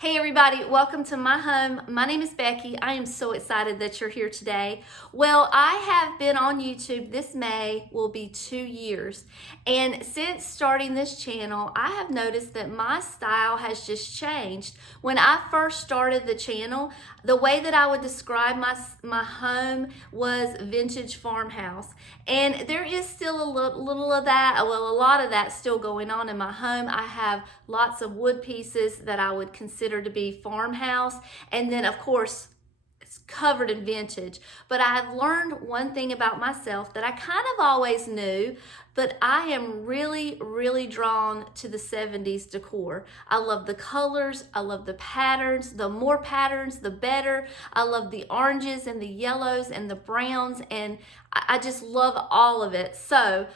Hey everybody, welcome to my home. My name is Becky. I am so excited that you're here today. Well, I have been on YouTube. This May will be 2 years. And since starting this channel, I have noticed that my style has just changed. When I first started the channel, the way that I would describe my home was vintage farmhouse. And there is still a little of that, well, a lot of that still going on in my home. I have lots of wood pieces that I would consider to be farmhouse, and then of course it's covered in vintage. But I have learned one thing about myself that I kind of always knew, but I am really drawn to the 70s decor. I love the colors, I love the patterns. The more patterns, the better. I love the oranges and the yellows and the browns, and I just love all of it. So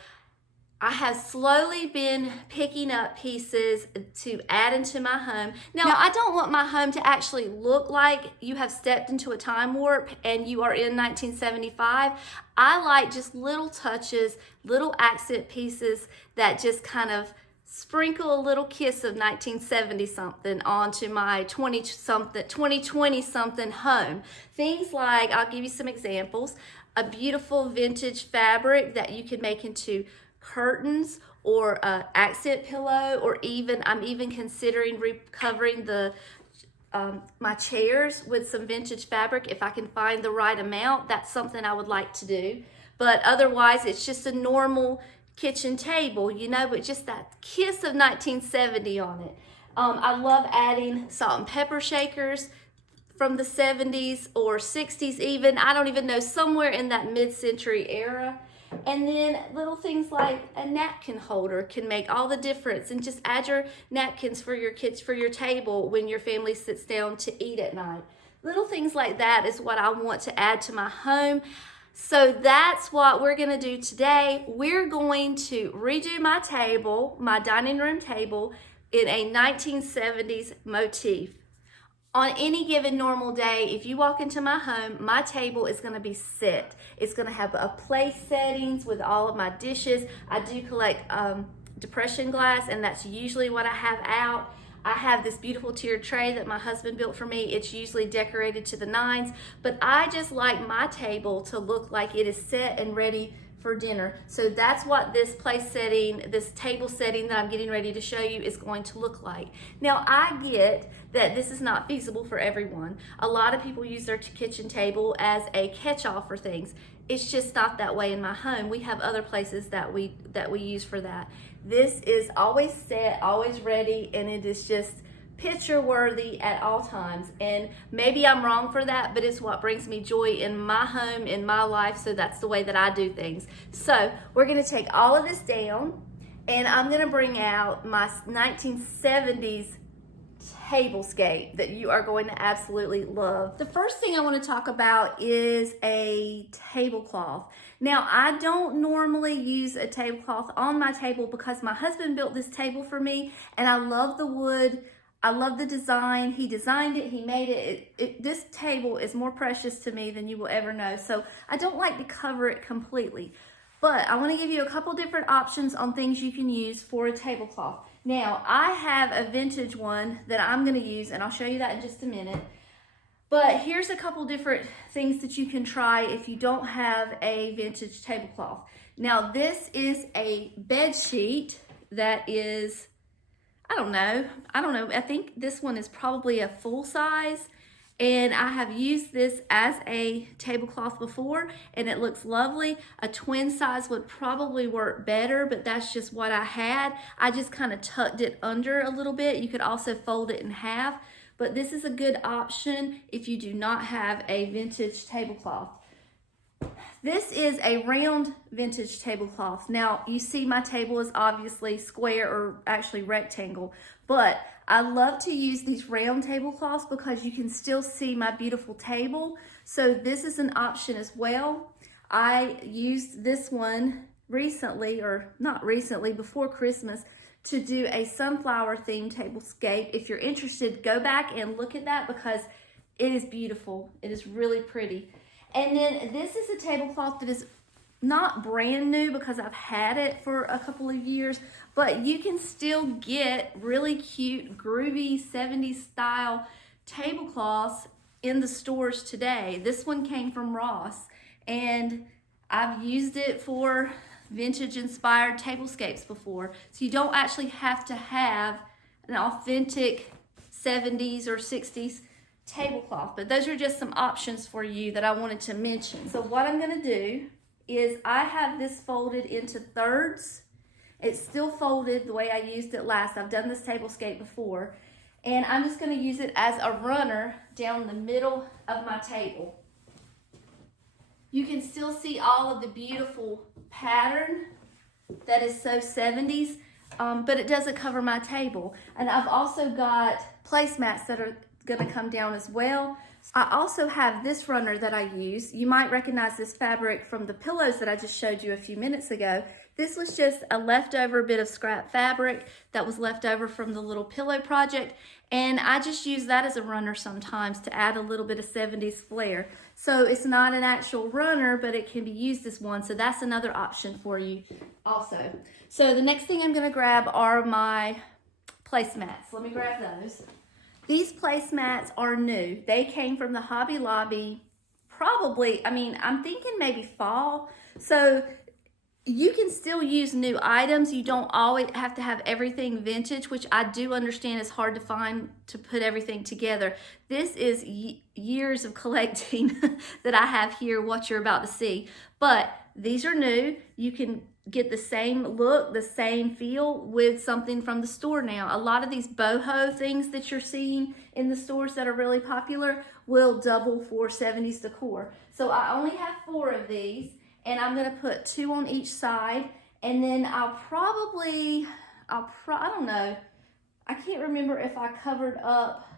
I have slowly been picking up pieces to add into my home. Now, I don't want my home to actually look like you have stepped into a time warp and you are in 1975. I like just little touches, little accent pieces that just kind of sprinkle a little kiss of 1970 something onto my 2020 something home. Things like, I'll give you some examples, a beautiful vintage fabric that you can make into curtains or accent pillow, or I'm even considering recovering the my chairs with some vintage fabric. If I can find the right amount, that's something I would like to do. But otherwise, it's just a normal kitchen table, you know, but just that kiss of 1970 on it. I love adding salt and pepper shakers from the 70s or 60s even. I don't even know, somewhere in that mid-century era. And then little things like a napkin holder can make all the difference. And just add your napkins for your kids, for your table when your family sits down to eat at night. Little things like that is what I want to add to my home. So that's what we're going to do today. We're going to redo my table, my dining room table, in a 1970s motif. On any given normal day, if you walk into my home, my table is going to be set. It's going to have a place settings with all of my dishes. I do collect depression glass, and that's usually what I have out. I have this beautiful tiered tray that my husband built for me. It's usually decorated to the nines, but I just like my table to look like it is set and ready for dinner. So that's what this place setting, this table setting that I'm getting ready to show you is going to look like. Now, I get that this is not feasible for everyone. A lot of people use their kitchen table as a catch-all for things. It's just not that way in my home. We have other places that we use for that. This is always set, always ready, and it is just picture worthy at all times. And maybe I'm wrong for that, but it's what brings me joy in my home, in my life. So that's the way that I do things. So we're going to take all of this down, and I'm going to bring out my 1970s Tablescape that you are going to absolutely love. The first thing I want to talk about is a tablecloth. Now, I don't normally use a tablecloth on my table because my husband built this table for me, and I love the wood. I love the design. He designed it, he made it. This table is more precious to me than you will ever know. So I don't like to cover it completely. But I want to give you a couple different options on things you can use for a tablecloth. Now, I have a vintage one that I'm going to use, and I'll show you that in just a minute. But here's a couple different things that you can try if you don't have a vintage tablecloth. Now, this is a bed sheet that is, I don't know. I think this one is probably a full size, and I have used this as a tablecloth before, and it looks lovely. A twin size would probably work better, but that's just what I had. I just kind of tucked it under a little bit. You could also fold it in half, but this is a good option if you do not have a vintage tablecloth. This is a round vintage tablecloth. Now, you see my table is obviously square, or actually rectangle, but I love to use these round tablecloths because you can still see my beautiful table. So this is an option as well. I used this one recently, or not recently, before Christmas, to do a sunflower themed tablescape. If you're interested, go back and look at that because it is beautiful. It is really pretty. And then this is a tablecloth that is not brand new because I've had it for a couple of years, but you can still get really cute, groovy 70s style tablecloths in the stores today. This one came from Ross, and I've used it for vintage inspired tablescapes before. So you don't actually have to have an authentic 70s or 60s tablecloth, but those are just some options for you that I wanted to mention. So what I'm going to do is I have this folded into thirds. It's still folded the way I used it last. I've done this tablescape before, and I'm just going to use it as a runner down the middle of my table. You can still see all of the beautiful pattern that is so 70s, but it doesn't cover my table. And I've also got placemats that are going to come down as well. I also have this runner that I use. You might recognize this fabric from the pillows that I just showed you a few minutes ago. This was just a leftover bit of scrap fabric that was left over from the little pillow project, and I just use that as a runner sometimes to add a little bit of 70s flair. So it's not an actual runner, but it can be used as one, so that's another option for you also. So the next thing I'm going to grab are my placemats. Let me grab those. These placemats are new. They came from the Hobby Lobby, probably, I'm thinking maybe fall. So you can still use new items. You don't always have to have everything vintage, which I do understand is hard to find to put everything together. This is years of collecting that I have here, what you're about to see. But these are new. You can get the same look, the same feel with something from the store now. A lot of these boho things that you're seeing in the stores that are really popular will double for 70s decor. So I only have 4 of these, and I'm gonna put 2 on each side, and then I don't know, I can't remember if I covered up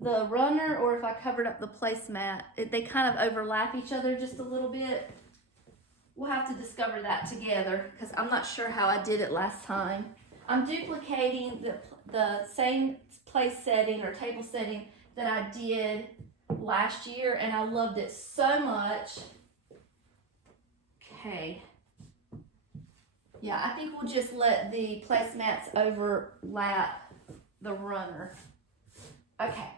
the runner or if I covered up the placemat. They kind of overlap each other just a little bit. We'll have to discover that together because I'm not sure how I did it last time. I'm duplicating the same place setting or table setting that I did last year, and I loved it so much. Okay. Yeah, I think we'll just let the placemats overlap the runner. Okay.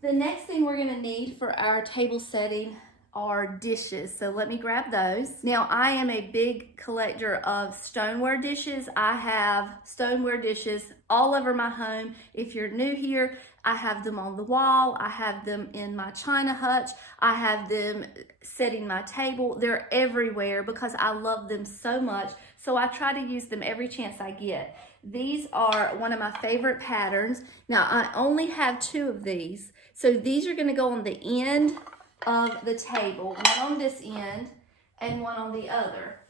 The next thing we're going to need for our table setting are dishes. So let me grab those. Now, I am a big collector of stoneware dishes. I have stoneware dishes all over my home. If you're new here, I have them on the wall. I have them in my china hutch. I have them setting my table. They're everywhere because I love them so much. So I try to use them every chance I get. These are one of my favorite patterns. Now, I only have 2 of these. So these are going to go on the end of the table, one on this end and one on the other.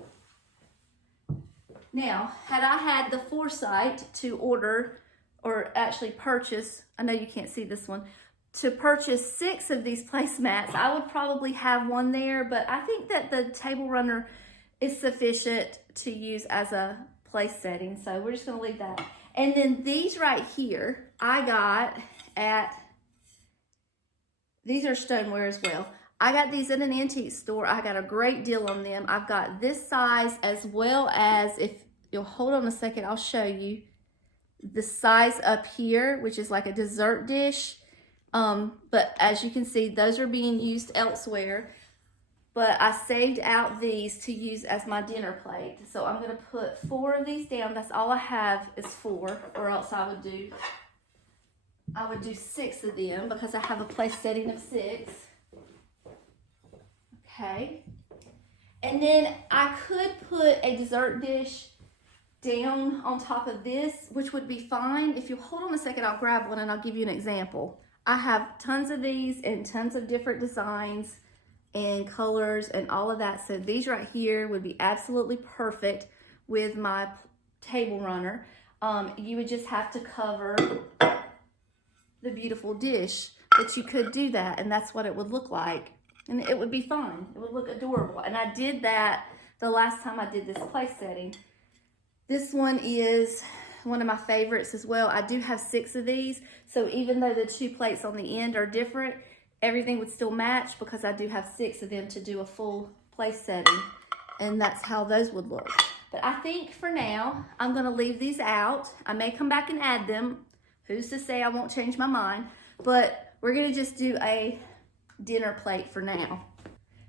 Now, had I had the foresight to order, or actually purchase, I know you can't see this one, to purchase 6 of these placemats, I would probably have one there, but I think that the table runner is sufficient to use as a place setting, so we're just going to leave that. And then these right here, I got at, these are stoneware as well. I got these at an antique store. I got a great deal on them. I've got this size as well as, if you'll hold on a second, I'll show you the size up here, which is like a dessert dish. But as you can see, those are being used elsewhere. But I saved out these to use as my dinner plate. So I'm gonna put 4 of these down. That's all I have is 4, or else I would do 6 of them because I have a place setting of 6. Okay. And then I could put a dessert dish down on top of this, which would be fine. If you hold on a second, I'll grab one and I'll give you an example. I have tons of these and tons of different designs and colors and all of that. So these right here would be absolutely perfect with my table runner. You would just have to cover the beautiful dish, but you could do that, and that's what it would look like. And it would be fun. It would look adorable. And I did that the last time I did this place setting. This one is one of my favorites as well. I do have 6 of these. So even though the 2 plates on the end are different, everything would still match because I do have 6 of them to do a full place setting, and that's how those would look. But I think for now, I'm gonna leave these out. I may come back and add them. Who's to say I won't change my mind? But we're gonna just do a dinner plate for now.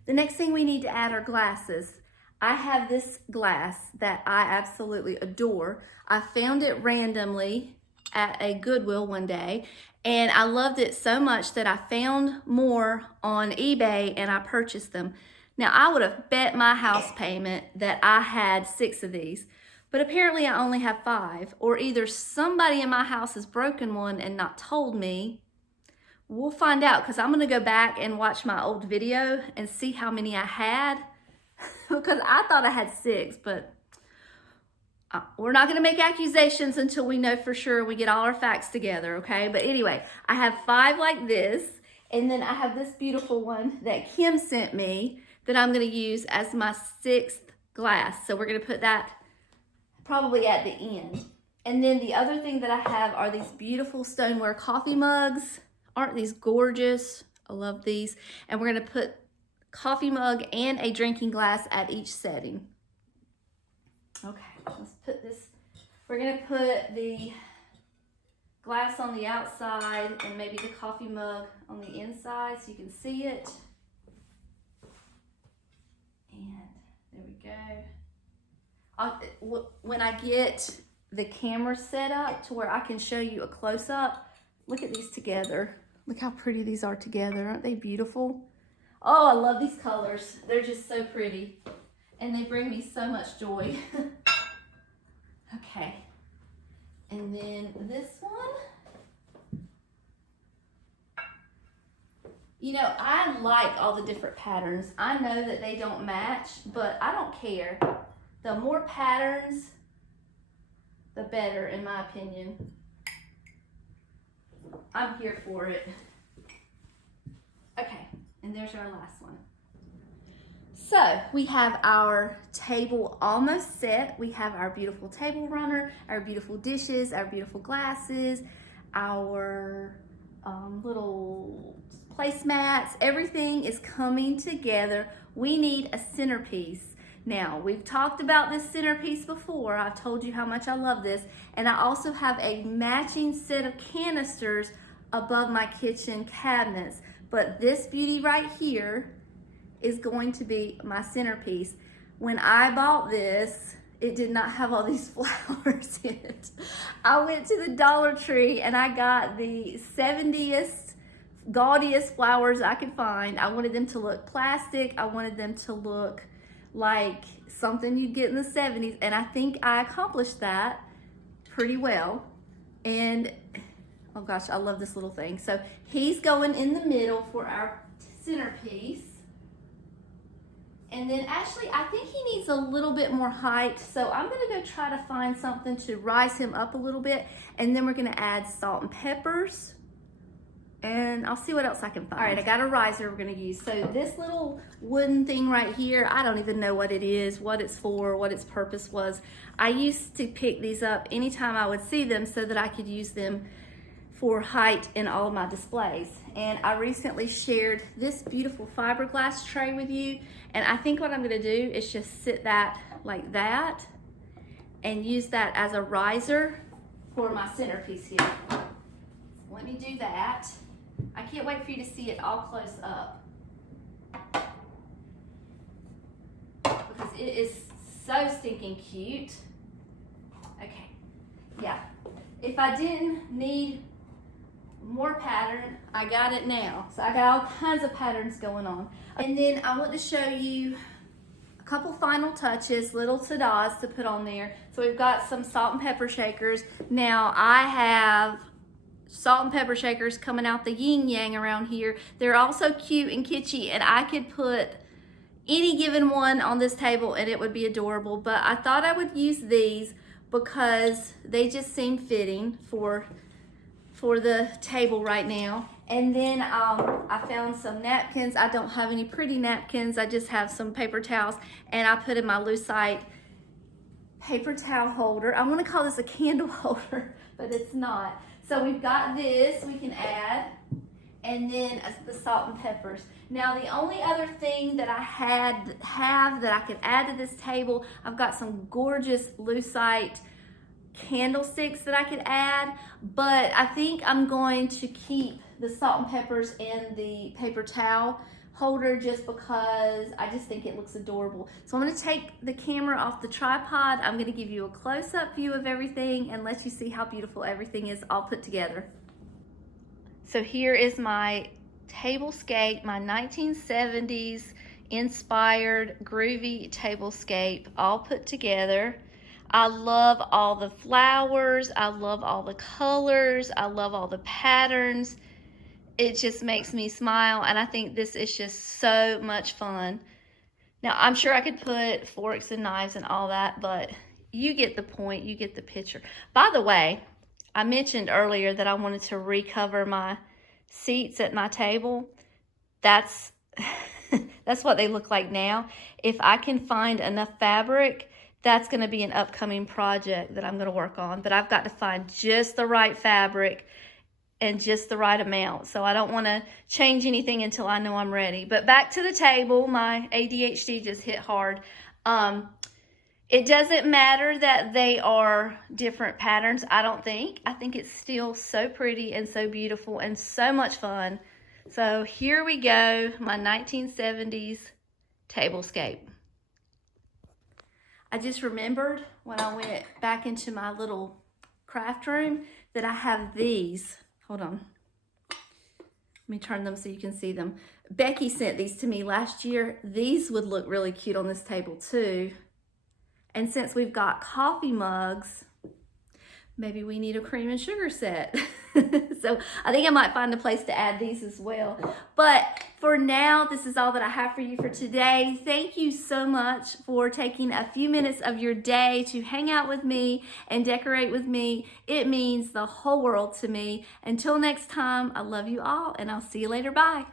The next thing we need to add are glasses. I have this glass that I absolutely adore. I found it randomly at a Goodwill one day, and I loved it so much that I found more on eBay and I purchased them. Now, I would have bet my house payment that I had 6 of these, but apparently I only have 5, or either somebody in my house has broken one and not told me. We'll find out, because I'm gonna go back and watch my old video and see how many I had, because I thought I had 6, but we're not gonna make accusations until we know for sure, we get all our facts together, okay? But anyway, I have 5 like this, and then I have this beautiful one that Kim sent me that I'm gonna use as my 6th glass. So we're gonna put that probably at the end. And then the other thing that I have are these beautiful stoneware coffee mugs. Aren't these gorgeous? I love these. And we're gonna put coffee mug and a drinking glass at each setting. Okay, let's put this. We're gonna put the glass on the outside and maybe the coffee mug on the inside so you can see it. And there we go. When I get the camera set up to where I can show you a close-up, look at these together. Look how pretty these are together. Aren't they beautiful? Oh, I love these colors. They're just so pretty. And they bring me so much joy. Okay. And then this one. You know, I like all the different patterns. I know that they don't match, but I don't care. The more patterns, the better, in my opinion. I'm here for it. Okay, and there's our last one. So we have our table almost set. We have our beautiful table runner, our beautiful dishes, our beautiful glasses, our little placemats. Everything is coming together. We need a centerpiece. Now, we've talked about this centerpiece before. I've told you how much I love this. And I also have a matching set of canisters above my kitchen cabinets. But this beauty right here is going to be my centerpiece. When I bought this, it did not have all these flowers in it. I went to the Dollar Tree and I got the 70th gaudiest flowers I could find. I wanted them to look plastic. I wanted them to look like something you'd get in the 70s, and I think I accomplished that pretty well. And oh gosh, I love this little thing. So he's going in the middle for our centerpiece. And then actually, I think he needs a little bit more height, so I'm gonna go try to find something to rise him up a little bit, and then we're gonna add salt and peppers. And I'll see what else I can find. All right, I got a riser we're gonna use. So this little wooden thing right here, I don't even know what it is, what it's for, what its purpose was. I used to pick these up anytime I would see them so that I could use them for height in all of my displays. And I recently shared this beautiful fiberglass tray with you. And I think what I'm gonna do is just sit that like that and use that as a riser for my centerpiece here. Let me do that. I can't wait for you to see it all close up, because it is so stinking cute. Okay, yeah. If I didn't need more pattern, I got it now. So I got all kinds of patterns going on. And then I want to show you a couple final touches, little ta-das to put on there. So we've got some salt and pepper shakers. Now I have salt and pepper shakers coming out the yin yang around here. They're also cute and kitschy, and I could put any given one on this table and it would be adorable, but I thought I would use these because they just seem fitting for the table right now. And then I found some napkins. I don't have any pretty napkins. I just have some paper towels, and I put in my Lucite paper towel holder. I want to call this a candle holder, but it's not. So we've got this we can add, and then the salt and peppers. Now the only other thing that I have that I could add to this table, I've got some gorgeous lucite candlesticks that I could add, but I think I'm going to keep the salt and peppers in the paper towel holder just because I just think it looks adorable. So I'm going to take the camera off the tripod. I'm going to give you a close-up view of everything and let you see how beautiful everything is all put together. So here is my tablescape, my 1970s inspired groovy tablescape all put together. I love all the flowers, I love all the colors, I love all the patterns. It just makes me smile, and I think this is just so much fun. Now, I'm sure I could put forks and knives and all that, but you get the point, you get the picture. By the way, I mentioned earlier that I wanted to recover my seats at my table. That's what they look like now. If I can find enough fabric, that's going to be an upcoming project that I'm going to work on. But I've got to find just the right fabric and just the right amount. So I don't want to change anything until I know I'm ready. But back to the table, my ADHD just hit hard. It doesn't matter that they are different patterns, I don't think. I think it's still so pretty and so beautiful and so much fun. So here we go, my 1970s tablescape. I just remembered when I went back into my little craft room that I have these. Hold on. Let me turn them so you can see them. Becky sent these to me last year. These would look really cute on this table too. And since we've got coffee mugs, maybe we need a cream and sugar set. So I think I might find a place to add these as well. But for now, this is all that I have for you for today. Thank you so much for taking a few minutes of your day to hang out with me and decorate with me. It means the whole world to me. Until next time, I love you all, and I'll see you later. Bye.